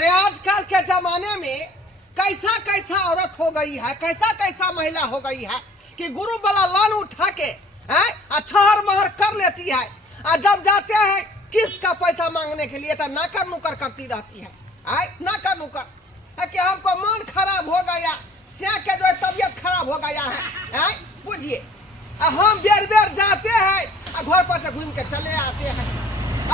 अरे आजकल के जमाने में कैसा कैसा औरत हो गई है, कैसा कैसा महिला हो गई है कि गुरु वाला लोन उठा के छहर महर कर लेती है, और जब जाते हैं किस्त का पैसा मांगने के लिए तो नाकर नुकर करती रहती है। नाकर नुकर कि हमको मन खराब हो गया, स्या के जो तबियत खराब हो गया है, बुझिए हम बेर बेर जाते हैं घर पर से घूम के चले आते हैं।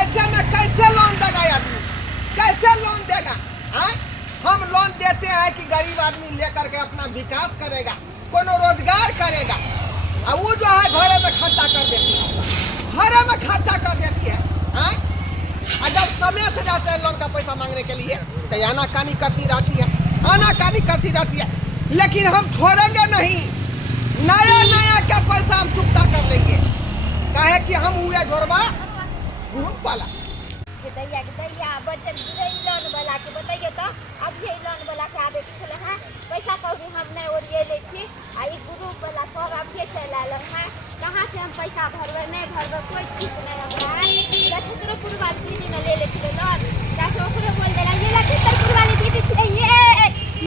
ऐसे में कैसे लोन देगा आदमी, कैसे लोन देगा? हम लोन देते हैं कि गरीब आदमी लेकर के अपना विकास करेगा, कोनो रोजगार करेगा, और वो जो है घरे में खर्चा कर देती है, घरे में खर्चा कर देती है। और जब समय से जाते हैं लोन का पैसा मांगने के लिए तो आनाकानी करती रहती है, आनाकानी करती रहती है। लेकिन हम छोड़ेंगे नहीं, नया नया क्या पैसा हम चुकता कर लेंगे, काहे कि हम हुए घोरबा ग्रुप वाला। बचत लोन वाला के बताइए तो अब ये लोन वाला के आबे चले हैं पैसा कभी हम नहीं ओरिए ले छी आ ई ग्रुप वाला सब अब ये चला ल है, कहां से हम पैसा भरबे नहीं भरबे कोई ठीक नहीं लग रहा है। या छतरपुर वाली दीदी में ले लेती लोन, कैसे ओकरे बोल देला ये ला छतरपुर वाली दीदी छे ये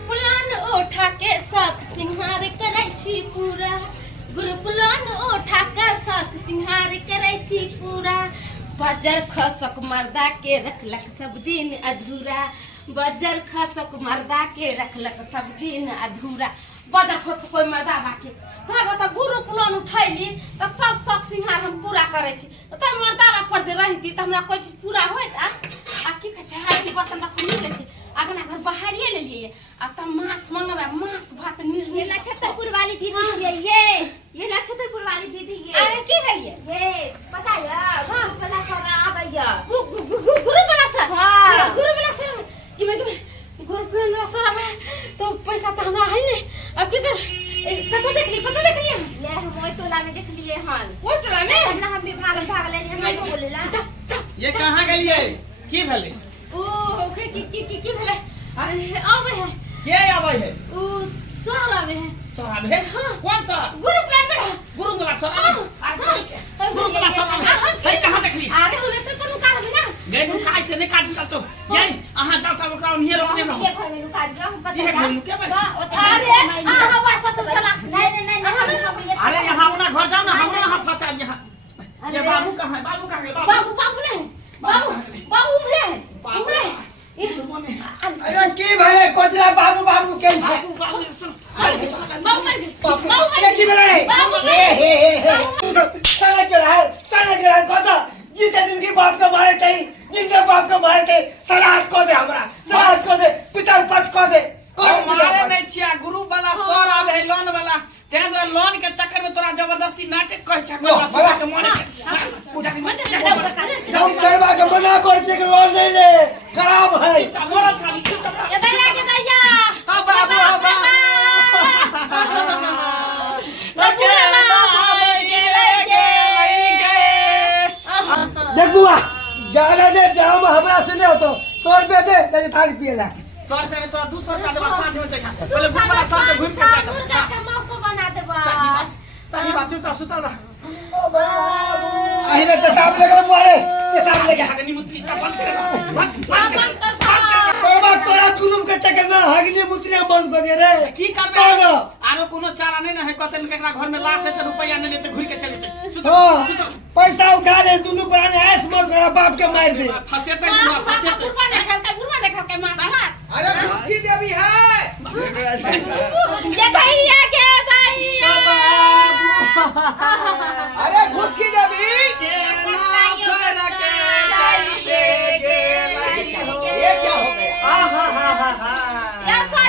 प्लान उठा के सब सिंहार करै छी पूरा, ग्रुप लोन उठा के सब सिंहार करै छी पूरा। बजर खसक मर्दा के रखलक सब दिन अधूरा, बजर खसक मर्दा के रखलक सब दिन अधूरा। बजर खसक कोई मर्दा बाके हाँ बता ग्रुप लोन उठैली तो सब शौक सिंहार हम पूरा करे छी, तो मर्दा पर जे रहती तो हमरा कोई चीज पूरा होत आ की कह छै हाथी बर्तन बस मिल ले छी अगना घर बाहरिए ले लिए आ त मांस मंगबे मांस भात मिल ये ला छतरपुर वाली दीदी ये ला छतरपुर वाली दीदी ये अरे की भइए ये पता है हां वाला सब आबैया गुरु वाला सर हां गुरु वाला सर कि मैं गुरु वाला सर में तो पैसा तो हमरा है नहीं। अब की कर कतो देख ली ले हम ओइ टोला में देख लिए हन, ओइ टोला में ना हम भी भाग ले हम नहीं बोलेला। ये कहां गेलिए की भेले? ओ ओके की भेले? अरे आवे है के आवे है? ओ सर आवे है। सर आवे है? कौन सर? गुरु प्लान में गुरु वाला सर आवे। गुरु वाला सर आवे है कहां देखली? अरे हम ऐसे पर नुका रहे ना गए नु काय से नहीं काट सकतो यही अहां जाओ त ओकरा नियर अपने रहो। ये घर में लुका दो हम पता ये घर में क्या भाई? अरे हां बात तो चला नहीं अरे यहां अपना घर जाओ ना, हमरा यहां फंसा यहां। ये बाबू कहां है? बाबू कहां है? बाबू नहीं बाबू उमरे अरे की भले कोचरा बाबू बाबू केन छे? बाबू सुन बाबू की भले हे साला चला कोता जीते दिन की बाप को मारे थे, जिनके बाप को मारे थे सराहत को दे, हमरा सराहत को दे, पिता पक्ष को दे। मारे नहीं छिया गुरु वाला सर आवे है लोन वाला, ते दो लोन के चक्कर में तोरा जबरदस्ती नाटक कह छ कोई के मन के हम सरवा के मना कर से के लोन नहीं ले, खराब है मोरा छाली ये दैया हां बाबू हां देख बुआ जाने दे जाम हमरा से नहीं होतो 100 रुपया दे नहीं थाली पिए ला। 100 रुपया में तोरा 200 रुपया देबा साँझ में चखा पहले गुरु वाला सर के घूम के मुर्गा जा। का मौसम बना देबा सही बात चुता सुतल रह आहिने पेशाब लेकर मारे, पेशाब लेके हगनी मुत्री सब बंद करे बंद सरवा तोरा जुलुम करते के ना हगनी मुत्रिया बंद कर दे रे। की करबे आरो कोनो चारा नहीं ना है, कतन केकरा घर में लाश है त रुपया नहीं लेते घुर के चले जाते सुतल पैसा उठा ले दुनु प्राणी ऐस मत करा बाप के मार दे। फसेते ना फसेते गुरबा ने खा के मार अरे घुसकी देवी है, ये दैया के दैया अरे घुसकी देवी के ना छोड़ के चले गेलई हो। ये क्या हो गया? यसा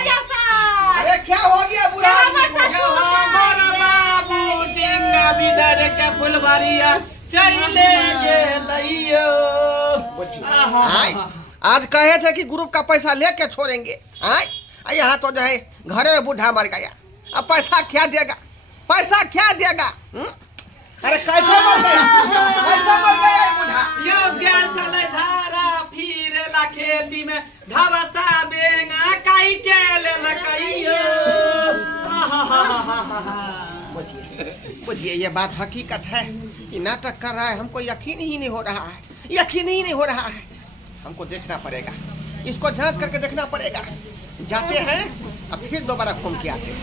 अरे क्या हो गया बुढ़ा आदमी को? जो हमर बाबू टेंगा बिदर के फुलवारिया चले गेलइयो। आज कहे थे कि ग्रुप का पैसा लेके छोड़ेंगे, यहाँ तो जो है घरे में बूढ़ा मर गया, अब पैसा क्या देगा, पैसा क्या देगा? अरे कैसे मर गया, कैसे मर गया ये बूढ़ा? यो ज्ञान चले झारा फिर ला खेती में धवसा बेंगा काइटे ले लकइयो। बुझिए ये बात हकीकत है कि नाटक कर रहा है, हमको यकीन ही नहीं हो रहा है, यकीन ही नहीं हो रहा है। हमको देखना पड़ेगा, इसको जांच करके देखना पड़ेगा। जाते हैं अब फिर दोबारा घूम के आते हैं।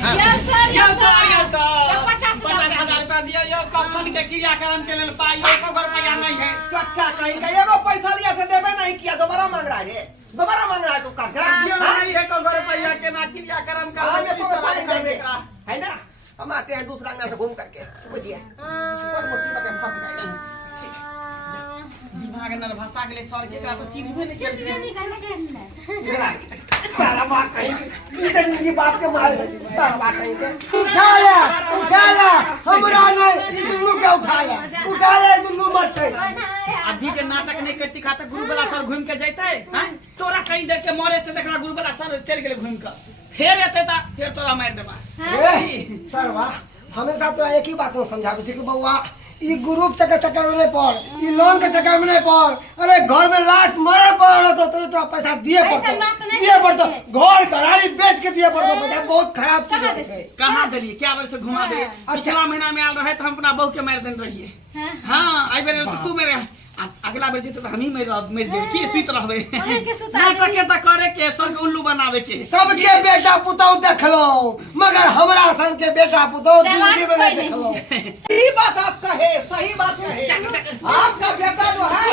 हाँ। यस सर ये सर ये सर ये 50,000 रुपया दिया यो कफन के क्रियाक्रम के लिए पाई एको रुपया नहीं है। चच्चा कहीं का एगो पैसा लिया से देवे नहीं किया, दोबारा मांग रहा है, दोबारा मांग रहा है तू कर्जा। दियो हाँ? नहीं एको रुपया के ना क्रियाक्रम कर हाँ, मेरे को बताएं देंगे, है ना? हम आते हैं दूसरा अंगना से घूम करके, बुझिए और मुसीबत में फंस गए। दिमाग न भाषा के लिए सर के तो चिन्हबे नहीं करते। सारा बात कहीं जिंदगी जिंदगी बाप के मारे सारा बात कहीं के उठा ला हमरा नहीं ई दुन्नु के उठा ले दुन्नु मरते। अभी के नाटक नहीं करती खाता गुरु वाला सर घूम के जाते हैं तोरा कहीं देर के मरे से देखला गुरु वाला सर चल गेले घूम के फिर एते ता फिर तोरा मार देबा। सरवा हमेशा तोरा एक ही बात में समझाबे छी कि बउआ ई ग्रुप के चक्कर में नहीं पड़, ई लोन के चक्कर में नहीं पड़। अरे घर में लाश मरे पड़ तो तोरा पैसा दिए पड़तो घर घराड़ी बेच के दिए पड़तो। पैसा बहुत खराब चीज है। कहां देली क्या बार से घुमा दे। पिछला महीना में आल रहे तो हम अपना बहू के मार देन रहिए। हां आई बेर तू मेरे अगला बेर जीते तो हम ही मर जेबे की सुत रहबे। नाटक के त करे के सर के उल्लू बनावे के सबके बेटा पुतौ देखलो मगर हमरा सन के बेटा पुतौ जिंदगी में नहीं देखलो। सही बात आप कहे, सही बात कहे। आपका बेटा जो है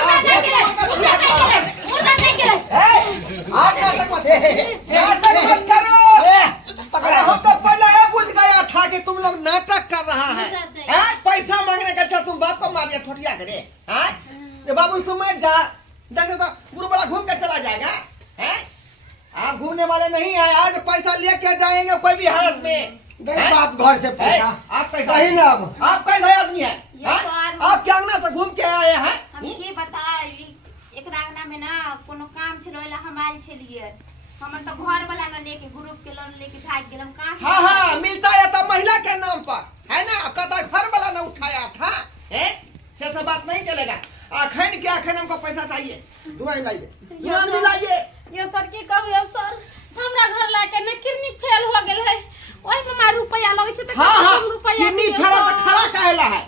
आप नाटक मत करो। अरे हम तो पहले ये बुझ गया था कि तुम लोग नाटक कर रहा है। पैसा मांगने का अच्छा तुम बाप को मार दिया ठोटिया करे। बाबू तुम मत जा, देखे तो गुरु वाला घूम के चला जाएगा। हैं? आप घूमने वाले नहीं है, आज पैसा लेके जाएंगे कोई भी हालत में। बाप घर से पैसा आप पैसा सही ना अब आप कैसा आदमी है? आप क्या अंगना से घूम के आए हैं? हम ये बताए एकरा अंगना में ना कोनो काम छलो एला हम आइल छलिए। हमर तो घर वाला ना लेके ग्रुप के लोन लेके भाग गेलम कहां। हाँ मिलता है तो महिला के नाम पर, है ना? कदा घर वाला ना उठाया था, हैं? से सब बात नहीं चलेगा। आखिर क्या आखिर हमको पैसा चाहिए, दुआन लाइए, दुआन भी लाइए। यो सर की कहू यो सर हमरा घर लाके न किडनी फेल हो गेल है, ओइ में मार रुपया लगे छै त हाँ रुपया किडनी फेल तो खरा काहेला है,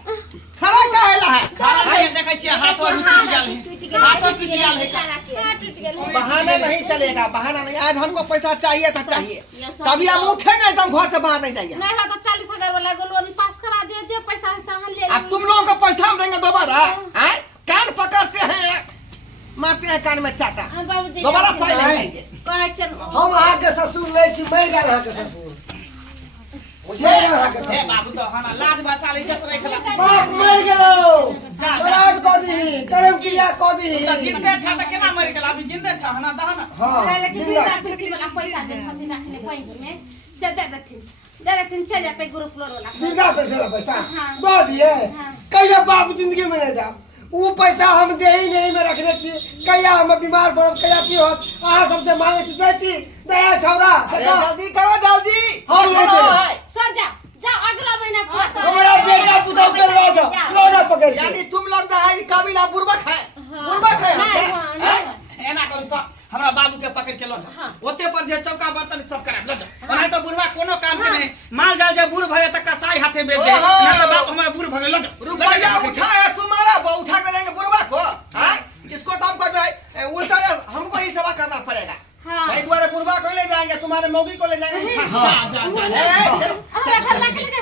खरा काहेला है। सारा नहीं देखे छी हाथों टूट गेल है, हाथों टूट गेल है। हाथ टूट गेल है। बहाना नहीं चलेगा, बहाना नहीं। आज हमको पैसा चाहिए तो चाहिए, तभी हम उठेंगे तो हम घर से बाहर नहीं जाएंगे। नहीं है तो 40,000 वाला लोन पास करा दियो, जे पैसा है सामान ले अब तुम लोगों को पैसा हम देंगे दोबारा, हैं? कान पकड़ते हैं, मारते हैं कान में चाटा, बाबूजी दोबारा पाई नहीं देंगे। कहै छन हम अहाँ के ससुर नहीं छी, मर गेल अहाँ के ससुर। मर गेल अहाँ के हे ससुर। बाबू तो हना लाज बचा ले जत रखला बाप मर गेलो श्राद्ध क दी, कर्म क्रिया क दी। त जिंदे छ त केना मर गेला? अभी जिंदे छ हना दहना। हां लेकिन जिंदा फिर वाला पैसा दे छथिन रखने बैंक में दे देथिन चल जाते ग्रुप लोन वाला सिरगा पे चला पैसा हाँ। दो दिए। हाँ। कहिया बाप जिंदगी में नहीं जा वो पैसा हम दे ही नहीं में रखने छी। कहिया हम बीमार पड़ब, कहिया की होत अहाँ सबसे मांगे छी, दे छी दया छौरा। अरे जल्दी करो जल्दी। हम नहीं दे। सर जा अगला महीना पैसा हमारा बेटा पुतौ के रोजा पकड़ के। यानी तुम लोग ना है काबिला बुर्बक है, बुर्बक है हम नहीं, के? नहीं, हैं? एना करू सब हमरा बाबू के पकड़ के ल जा। ओते पर जे चौका बर्तन सब करा ल जा। ओना तो बुढ़वा कोनो काम के नहीं, माल जाल जे बूढ़ भए त कसाई हाथे बेच दे। ना तो बाप हमरा बूढ़ भए ल जा। रुपया उठा है तुम्हारा, वो उठा कर देंगे बुर्बा को। हैं? इसको तो हमको जो है उल्टा हमको ही सेवा करना पड़ेगा। हाँ। भाई तुम्हारे बुर्बा को ले जाएंगे, तुम्हारे मौगी को ले जाएंगे। जा हमरा घर ला के ले जा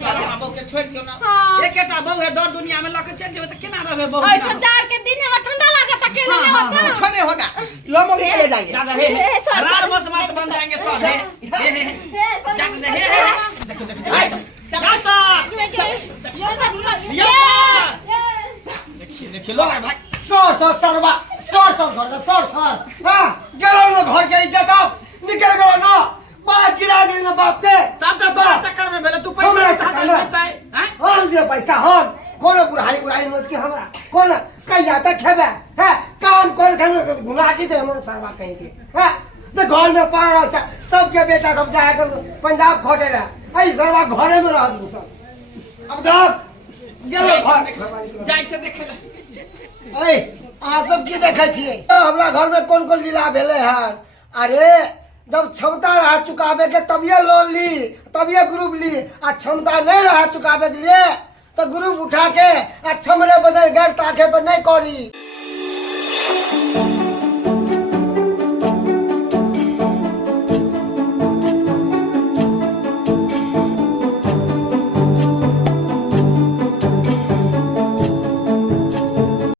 सारा बहू के छोड़ दियो ना। हाँ। एकेटा बहू है, दर दुनिया में लके चल जेबे त केना रहबे बहू? ऐसा जार के दिन में ठंडा लागत अकेले में होता कुछ नहीं होगा, लो मौगी को ले जाएंगे। दादा हे रार बस मत बन जाएंगे सब। हे जाते हे देखो दासा देखिए लो भाई सर सरवा सर घर सर हां गेलो न घर के इज्जत अब निकल गेलो न बात गिरा दे न बाप के। सब तो तोरा चक्कर में भेले, तू पैसा उठा के देता है। हैं? हम दे पैसा हम कोनो बुढ़ाई नोच के हमरा कोन कहिया तक खेबे है काम कर के गुनाटी दे हमर सरवा कहीं के है तो घर में पड़ रहा था सबके बेटा सब जाए कर पंजाब खोटे रहा ऐ सरवा घरे में रहत घुसल। अब देख गेलो घर जाय छै देखे ले। ऐ आ सब की देखे छिए हमरा घर में कौन कौन लीला भेले है। अरे जब क्षमता रहा चुकावे के तबिये लोन ली, तबिये ग्रुप ली, आ क्षमता नहीं रहा चुकावे के लिए तो ग्रुप उठा के अच्छा मेरे बदल घर ताके पर नहीं करी